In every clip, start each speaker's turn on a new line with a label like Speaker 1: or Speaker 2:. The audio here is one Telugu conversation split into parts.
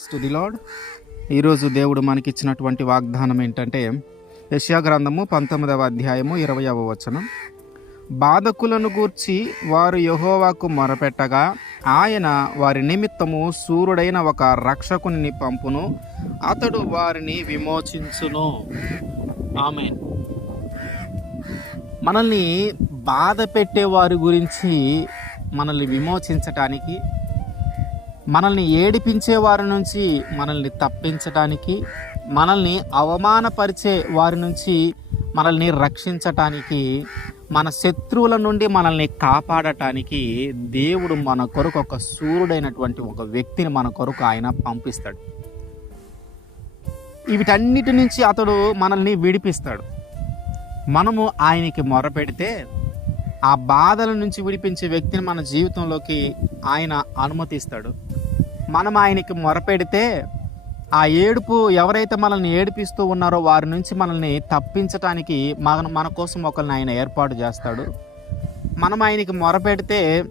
Speaker 1: To the lord. ఈరోజు దేవుడు మనకిచ్చినటువంటి వాగ్దానం ఏంటంటే యశ్యా గ్రంథము పంతొమ్మిదవ అధ్యాయము ఇరవయవ వచనం. బాధకులను గూర్చి వారు యహోవాకు మొరపెట్టగా ఆయన వారి నిమిత్తము సూర్యుడైన ఒక రక్షకుని పంపును అతడు వారిని విమోచించును. ఆమె మనల్ని బాధ పెట్టే వారి గురించి మనల్ని విమోచించటానికి మనల్ని ఏడిపించే వారి నుంచి మనల్ని తప్పించటానికి మనల్ని అవమానపరిచే వారి నుంచి మనల్ని రక్షించటానికి మన శత్రువుల నుండి మనల్ని కాపాడటానికి దేవుడు మన కొరకు ఒక సూర్యుడైనటువంటి ఒక వ్యక్తిని మన కొరకు ఆయన పంపిస్తాడు. వీటన్నిటి నుంచి అతడు మనల్ని విడిపిస్తాడు. మనము ఆయనకి మొరపెడితే ఆ బాధల నుంచి విడిపించే వ్యక్తిని మన జీవితంలోకి ఆయన అనుమతిస్తాడు. మనం ఆయనకి మొరపెడితే ఆ ఏడుపు ఎవరైతే మనల్ని ఏడిపిస్తూ ఉన్నారో వారి నుంచి మనల్ని తప్పించటానికి మన మన కోసం ఒకరిని ఆయన ఏర్పాటు చేస్తాడు. మనం ఆయనకి మొరపెడితే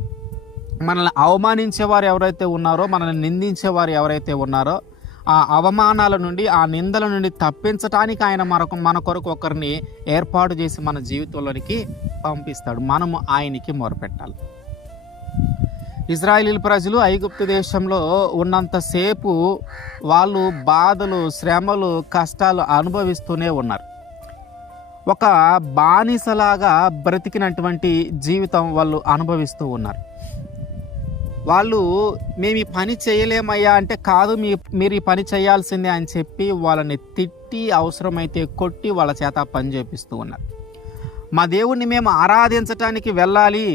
Speaker 1: మనల్ని అవమానించేవారు ఎవరైతే ఉన్నారో మనల్ని నిందించేవారు ఎవరైతే ఉన్నారో ఆ అవమానాల నుండి ఆ నిందల నుండి తప్పించటానికి ఆయన మనకు మన కొరకు ఒకరిని ఏర్పాటు చేసి మన జీవితంలోనికి పంపిస్తాడు. మనము ఆయనకి మొరపెట్టాలి. ఇజ్రాయిలీ ప్రజలు ఐగుప్తు దేశంలో ఉన్నంతసేపు వాళ్ళు బాధలు శ్రమలు కష్టాలు అనుభవిస్తూనే ఉన్నారు. ఒక బానిసలాగా బ్రతికినటువంటి జీవితం వాళ్ళు అనుభవిస్తూ ఉన్నారు. వాళ్ళు మేము ఈ పని చేయలేమయ్యా అంటే కాదు మీ మీరు ఈ పని చేయాల్సిందే అని చెప్పి వాళ్ళని తిట్టి అవసరమైతే కొట్టి వాళ్ళ చేత పని చేపిస్తూ ఉన్నారు. మా దేవుణ్ణి మేము ఆరాధించటానికి వెళ్ళాలి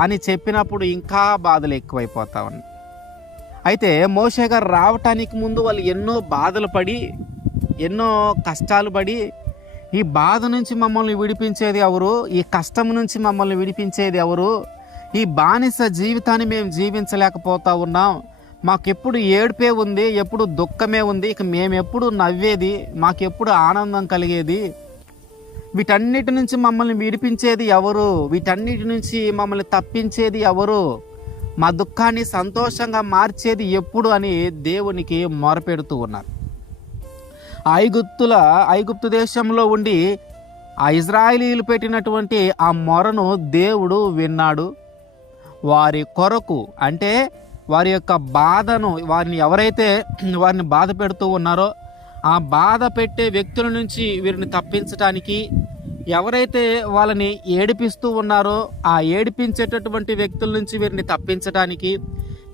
Speaker 1: అని చెప్పినప్పుడు ఇంకా బాధలు ఎక్కువైపోతా ఉన్నాయి. అయితే మోషే గారు రావటానికి ముందు వాళ్ళు ఎన్నో బాధలు పడి ఎన్నో కష్టాలు పడి ఈ బాధ నుంచి మమ్మల్ని విడిపించేది ఎవరు? ఈ కష్టం నుంచి మమ్మల్ని విడిపించేది ఎవరు? ఈ బానిస జీవితాన్ని మేము జీవించలేకపోతా ఉన్నాం. మాకెప్పుడు ఏడుపే ఉంది ఎప్పుడు దుఃఖమే ఉంది. ఇక మేమెప్పుడు నవ్వేది మాకెప్పుడు ఆనందం కలిగేది. వీటన్నిటి నుంచి మమ్మల్ని విడిపించేది ఎవరు? వీటన్నిటి నుంచి మమ్మల్ని తప్పించేది ఎవరు? మా దుఃఖాన్ని సంతోషంగా మార్చేది ఎప్పుడు అని దేవునికి మొరపెడుతూ ఉన్నారు. ఐగుప్తుల ఐగుప్తు దేశంలో ఉండి ఆ ఇజ్రాయిలీలు పెట్టినటువంటి ఆ మొరను దేవుడు విన్నాడు. వారి కొరకు అంటే వారి యొక్క బాధను వారిని ఎవరైతే వారిని బాధ పెడుతూ ఉన్నారో ఆ బాధ పెట్టే వ్యక్తుల నుంచి వీరిని తప్పించడానికి ఎవరైతే వాళ్ళని ఏడిపిస్తూ ఉన్నారో ఆ ఏడిపించేటటువంటి వ్యక్తుల నుంచి వీరిని తప్పించడానికి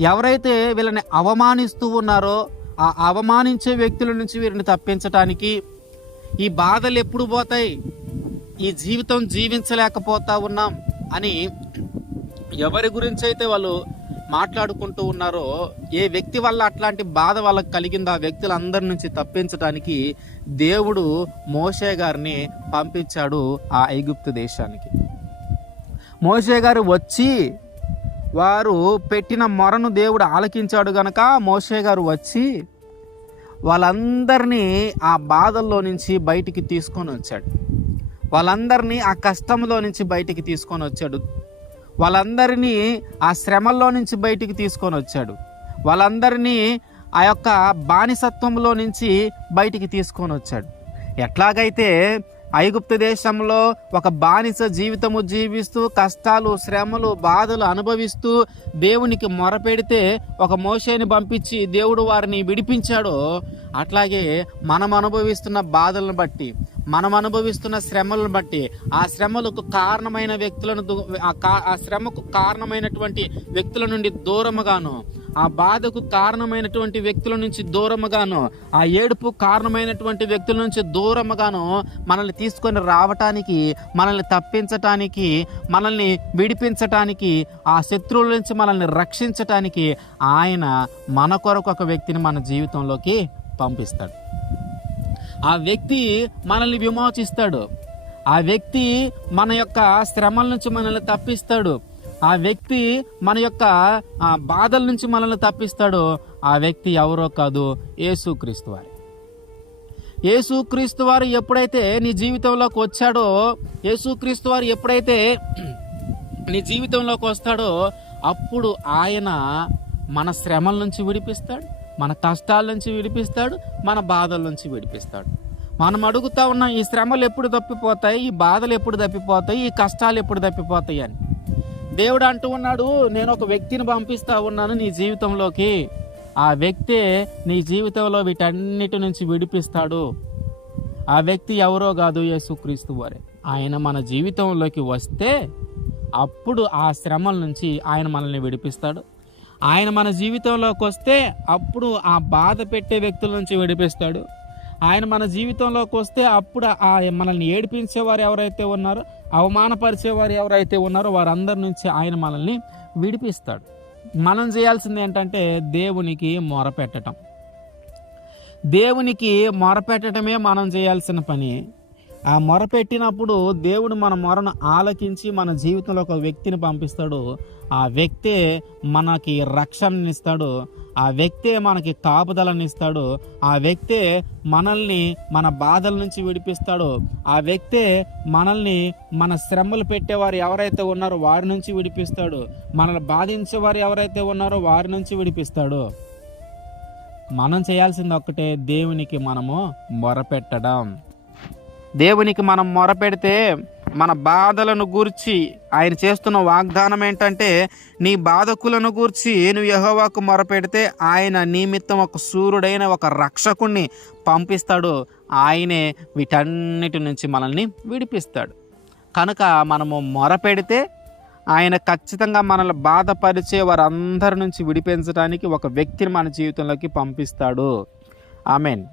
Speaker 1: ఎవరైతే వీళ్ళని అవమానిస్తూ ఉన్నారో ఆ అవమానించే వ్యక్తుల నుంచి వీరిని తప్పించటానికి ఈ బాధలు ఎప్పుడు పోతాయి? ఈ జీవితం జీవించలేకపోతా ఉన్నాం అని ఎవరి గురించి అయితే వాళ్ళు మాట్లాడుకుంటూ ఉన్నారో ఏ వ్యక్తి వల్ల అట్లాంటి బాధ వాళ్ళకి కలిగిందో ఆ వ్యక్తులందరి నుంచి తప్పించడానికి దేవుడు మోషే గారిని పంపించాడు ఆ ఐగుప్తు దేశానికి. మోషే గారు వచ్చి వారు పెట్టిన మొరను దేవుడు ఆలకించాడు గనక మోషే గారు వచ్చి వాళ్ళందరినీ ఆ బాధల్లో నుంచి బయటికి తీసుకొని వచ్చాడు. వాళ్ళందరినీ ఆ కష్టంలో నుంచి బయటికి తీసుకొని వచ్చాడు. వాళ్ళందరినీ ఆ శ్రమల్లో నుంచి బయటికి తీసుకొని వచ్చాడు. వాళ్ళందరినీ ఆ యొక్క బానిసత్వంలో నుంచి బయటికి తీసుకొని వచ్చాడు. ఎట్లాగైతే ఐగుప్తు దేశంలో ఒక బానిస జీవితము జీవిస్తూ కష్టాలు శ్రమలు బాధలు అనుభవిస్తూ దేవునికి మొరపెడితే ఒక మోషేని పంపించి దేవుడు వారిని విడిపించాడో అట్లాగే మనం అనుభవిస్తున్న బాధలను బట్టి మనం అనుభవిస్తున్న శ్రమలను బట్టి ఆ శ్రమలకు కారణమైన వ్యక్తులను ఆ కా- ఆ శ్రమకు కారణమైనటువంటి వ్యక్తుల నుండి దూరముగాను ఆ బాధకు కారణమైనటువంటి వ్యక్తుల నుంచి దూరముగాను ఆ ఏడుపు కారణమైనటువంటి వ్యక్తుల నుంచి దూరముగాను మనల్ని తీసుకొని రావటానికి మనల్ని తప్పించటానికి మనల్ని విడిపించటానికి ఆ శత్రువుల నుంచి మనల్ని రక్షించటానికి ఆయన మన కొరకు ఒక వ్యక్తిని మన జీవితంలోకి పంపిస్తాడు. ఆ వ్యక్తి మనల్ని విమోచిస్తాడు. ఆ వ్యక్తి మన యొక్క శ్రమల నుంచి మనల్ని తప్పిస్తాడు. ఆ వ్యక్తి మన యొక్క బాధల నుంచి మనల్ని తప్పిస్తాడు. ఆ వ్యక్తి ఎవరో కాదు యేసుక్రీస్తు వారి. యేసుక్రీస్తు వారు ఎప్పుడైతే నీ జీవితంలోకి వచ్చాడో యేసుక్రీస్తు వారు ఎప్పుడైతే నీ జీవితంలోకి వస్తాడో అప్పుడు ఆయన మన శ్రమల నుంచి విడిపిస్తాడు. మన కష్టాల నుంచి విడిపిస్తాడు మన బాధల నుంచి విడిపిస్తాడు. మనం అడుగుతా ఉన్నాం ఈ శ్రమలు ఎప్పుడు తప్పిపోతాయి? ఈ బాధలు ఎప్పుడు తప్పిపోతాయి? ఈ కష్టాలు ఎప్పుడు తప్పిపోతాయి అని. దేవుడు అంటూ ఉన్నాడు నేను ఒక వ్యక్తిని పంపిస్తా ఉన్నాను నీ జీవితంలోకి. ఆ వ్యక్తే నీ జీవితంలో వీటన్నిటి నుంచి విడిపిస్తాడు. ఆ వ్యక్తి ఎవరో కాదు యేసుక్రీస్తు వారే. ఆయన మన జీవితంలోకి వస్తే అప్పుడు ఆ శ్రమల నుంచి ఆయన మనల్ని విడిపిస్తాడు. ఆయన మన జీవితంలోకి వస్తే అప్పుడు ఆ బాధ పెట్టే వ్యక్తుల నుంచి విడిపిస్తాడు. ఆయన మన జీవితంలోకి వస్తే అప్పుడు ఆ మనల్ని ఏడిపించేవారు ఎవరైతే ఉన్నారో అవమానపరిచేవారు ఎవరైతే ఉన్నారో వారందరి నుంచి ఆయన మనల్ని విడిపిస్తాడు. మనం చేయాల్సింది ఏంటంటే దేవునికి మొరపెట్టడం దేవునికి మొరపెట్టడమే మనం చేయాల్సిన పని. ఆ మొరపెట్టినప్పుడు దేవుడు మన మొరను ఆలకించి మన జీవితంలో ఒక వ్యక్తిని పంపిస్తాడు. ఆ వ్యక్తే మనకి రక్షణనిస్తాడు ఆ వ్యక్తే మనకి కాపుదలనిస్తాడు ఆ వ్యక్తే మనల్ని మన బాధల నుంచి విడిపిస్తాడు ఆ వ్యక్తే మనల్ని మన శ్రమలు పెట్టేవారు ఎవరైతే ఉన్నారో వారి నుంచి విడిపిస్తాడు మనల్ని బాధించేవారు ఎవరైతే ఉన్నారో వారి నుంచి విడిపిస్తాడు. మనం చేయాల్సింది ఒక్కటే దేవునికి మనము మొరపెట్టడం. దేవునికి మనం మొరపెడితే మన బాధలను గూర్చి ఆయన చేస్తున్న వాగ్దానం ఏంటంటే నీ బాధకులను గూర్చి నువ్వు యహోవాకు మొరపెడితే ఆయన నిమిత్తం ఒక సూర్యుడైన ఒక రక్షకుణ్ణి పంపిస్తాడు. ఆయనే వీటన్నిటి నుంచి మనల్ని విడిపిస్తాడు. కనుక మనము మొరపెడితే ఆయన ఖచ్చితంగా మనల్ని బాధపరిచే వారందరి నుంచి విడిపించడానికి ఒక వ్యక్తిని మన జీవితంలోకి పంపిస్తాడు. I mean